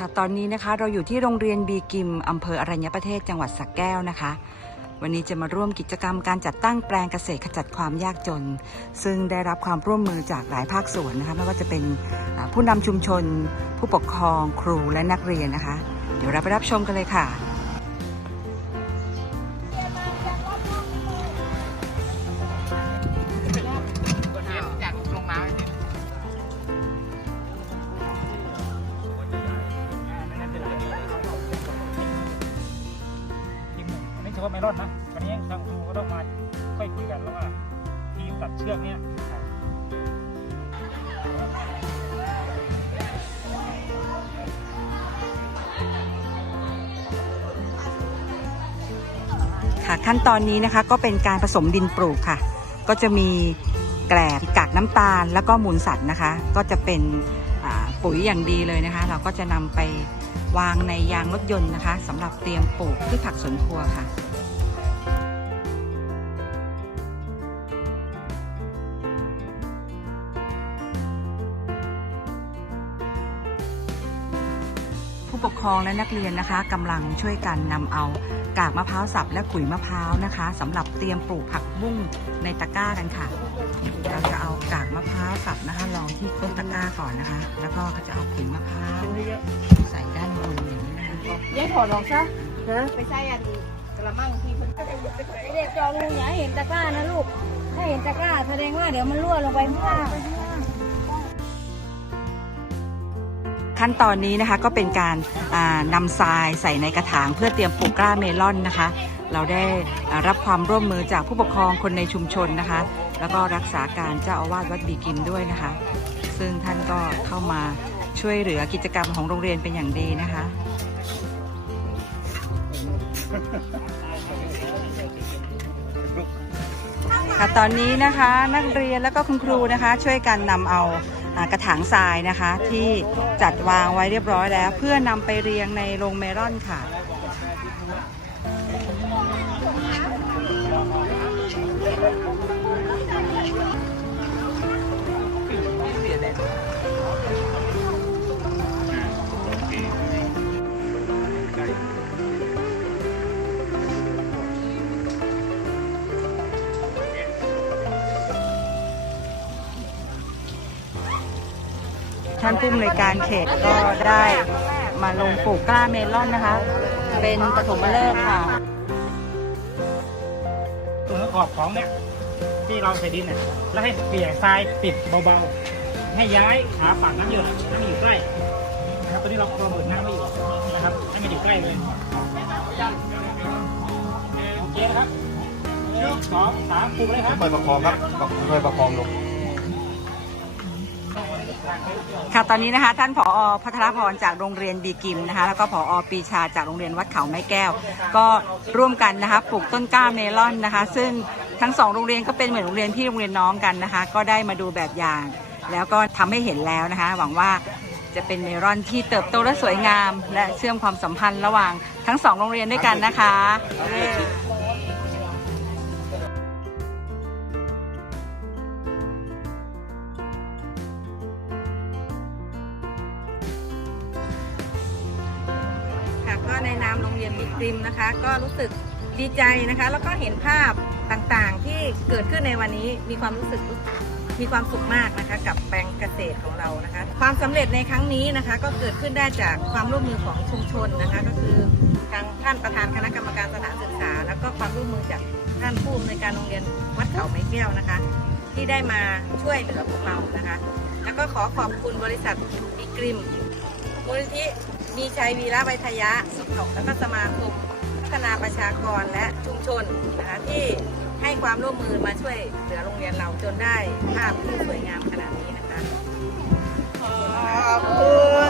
ค่ะ ตอนนี้นะคะเราอยู่ที่โรงเรียนบีกิมอำเภออรัญญประเทศจังหวัดสระแก้วนะคะ วันนี้จะมาร่วมกิจกรรมการจัดตั้งแปลงเกษตรขจัดความยากจน ซึ่งได้รับความร่วมมือจากหลายภาคส่วนนะคะ ไม่ว่าจะเป็นผู้นำชุมชน ผู้ปกครองครูและนักเรียนนะคะ เดี๋ยวเราไปรับชมกันเลยค่ะ ฉพาะเมลอนนะวันนี้ทางครูก็ต้องมาค่อยคุยกันแล้วว่าทีมตัดเชือกเนี่ยค่ะขั้นตอนนี้นะคะก็เป็นการผสมดินปลูกค่ะ ก็จะมีแกลบกากน้ำตาล แล้วก็มูลสัตว์นะคะ ก็จะเป็นปุ๋ยอย่างดีเลยนะคะ เราก็จะนำไปวางในยางรถยนต์นะคะสำหรับเตรียมปลูกพืชผักสวนครัวค่ะ ผู้ปกครองและนักเรียนนะคะกำลังช่วยกันนำเอากากมะพร้าวสับและขุยมะพร้าวนะคะสำหรับเตรียมปลูกผักบุ้งในตะกร้ากันค่ะ เราจะเอากากมะพร้าวสับนะคะรองที่ต้นตะกร้าก่อนนะคะ แล้วก็ก็จะเอาขุยมะพร้าวใส่ด้านบนอย่างนี้นะคะยายถอดออกซะไปใส่อันกระมังที่เพิ่นเด็กจองลุงอย่าให้เห็นตะกร้านะลูก ถ้าเห็นตะกร้าแสดงว่าเดี๋ยวมันรั่วลงไปข้างล่าง ขั้นตอนนี้นะคะก็เป็นการนำทรายใส่ในกระถางเพื่อเตรียมปลูกกล้าเมลอนนะคะ เราได้รับความร่วมมือจากผู้ปกครองคนในชุมชนนะคะ แล้วก็รักษาการเจ้าอาวาสวัดบีกิมด้วยนะคะ ซึ่งท่านก็เข้ามาช่วยเหลือกิจกรรมของโรงเรียนเป็นอย่างดีนะคะค่ะตอนนี้นะคะนักเรียนแล้วก็คุณครูนะคะ ช่วยกันนำเอา กระถางทรายนะคะที่จัดวางไว้เรียบร้อยแล้ว เพื่อนำไปเรียงในโรงเมลอนค่ะ ท่านผู้อำนวยการเขตก็ได้มาลงปลูกกล้าเมลอนนะคะ เป็นปฐมฤกษ์ค่ะตรงขอบของเนี่ยที่เราใส่ดินเนี่ยแล้วให้เปียกทรายปิดเบาๆ ให้ย้ายขาฝั่งน้ำหยดน้ำมันอยู่ใกล้นะครับตอนนี้เราเราเบิดน้ำไม่อยู่นะครับให้มันอยู่ใกล้เลยโอเคนะครับหนึ่งสองสามปลูกเลยครับ ค่อยประคองครับค่อยประคองลง ค่ะตอนนี้นะคะท่านผอพัทรพรจากโรงเรียนบีกิมนะคะแล้วก็ผอปีชาจากโรงเรียนวัดเขาไม้แก้ว ก็ร่วมกันนะคะปลูกต้นกล้าเมลอนนะคะ ซึ่งทั้งสองโรงเรียนก็เป็นเหมือนโรงเรียนพี่โรงเรียนน้องกันนะคะ ก็ได้มาดูแบบอย่าง แล้วก็ทำให้เห็นแล้วนะคะ หวังว่าจะเป็นเมลอนที่เติบโตและสวยงาม และเชื่อมความสัมพันธ์ระหว่างทั้งสองโรงเรียนด้วยกันนะคะ ในนามโรงเรียนบิ๊กริมนะคะ ก็รู้สึกดีใจนะคะ แล้วก็เห็นภาพต่างๆที่เกิดขึ้นในวันนี้มีความรู้สึกมีความสุขมากนะคะ กับแปลงเกษตรของเรานะคะ ความสำเร็จในครั้งนี้นะคะ ก็เกิดขึ้นได้จากความร่วมมือของชุมชนนะคะ ก็คือทางท่านประธานคณะกรรมการสถานศึกษา แล้วก็ความร่วมมือจากท่านผู้อำนวยการโรงเรียนวัดเขาไม้แก้วนะคะ ที่ได้มาช่วยเหลือพวกเรานะคะ แล้วก็ขอขอบคุณบริษัทบิ๊กริมมูลนิธิ มีชัยวีระไวทยะแล้วก็สมาคมพัฒนาประชากรและชุมชนนะคะที่ให้ความร่วมมือมาช่วยเหลือโรงเรียนเราจนได้ภาพที่สวยงามขนาดนี้นะคะขอบคุณ